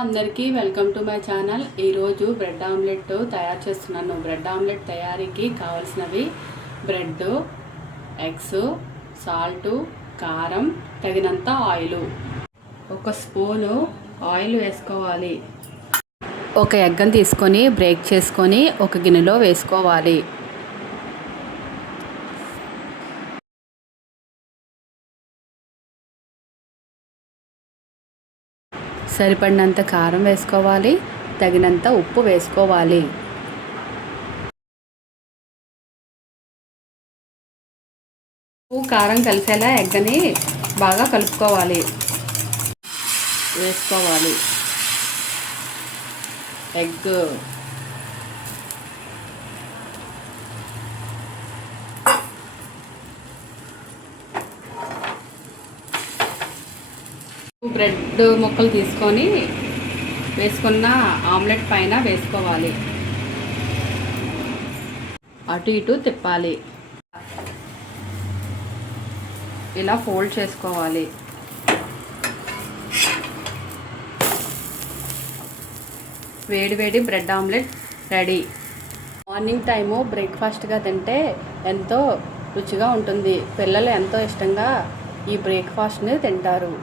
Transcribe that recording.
అందరికీ welcome to my channel. ఈరోజు bread omelette తయారు చేస్తున్నాను. బ్రెడ్ ఆమ్లెట్ తయారీకి కావాల్సినవి బ్రెడ్, ఎగ్స్, సాల్టు, కారం, తగినంత ఆయిల్. ఒక స్పూను ఆయిల్ వేసుకోవాలి. ఒక ఎగ్ని తీసుకొని బ్రేక్ చేసుకొని ఒక గిన్నెలో వేసుకోవాలి. సరిపడినంత కారం వేసుకోవాలి. తగినంత ఉప్పు వేసుకోవాలి. ఉప్పు కారం కలిసేలా ఎగ్ని బాగా కలుపుకోవాలి. వేసుకోవాలి ఎగ్. బ్రెడ్ ముక్కలు తీసుకొని వేసుకున్న ఆమ్లెట్ పైన వేసుకోవాలి. అటు ఇటు తిప్పాలి. ఇలా ఫోల్డ్ చేసుకోవాలి. వేడి వేడి bread omelette ready. Morning time బ్రేక్ఫాస్ట్గా తింటే ఎంతో రుచిగా ఉంటుంది. పిల్లలు ఎంతో ఇష్టంగా ఈ బ్రేక్ఫాస్ట్ని తింటారు.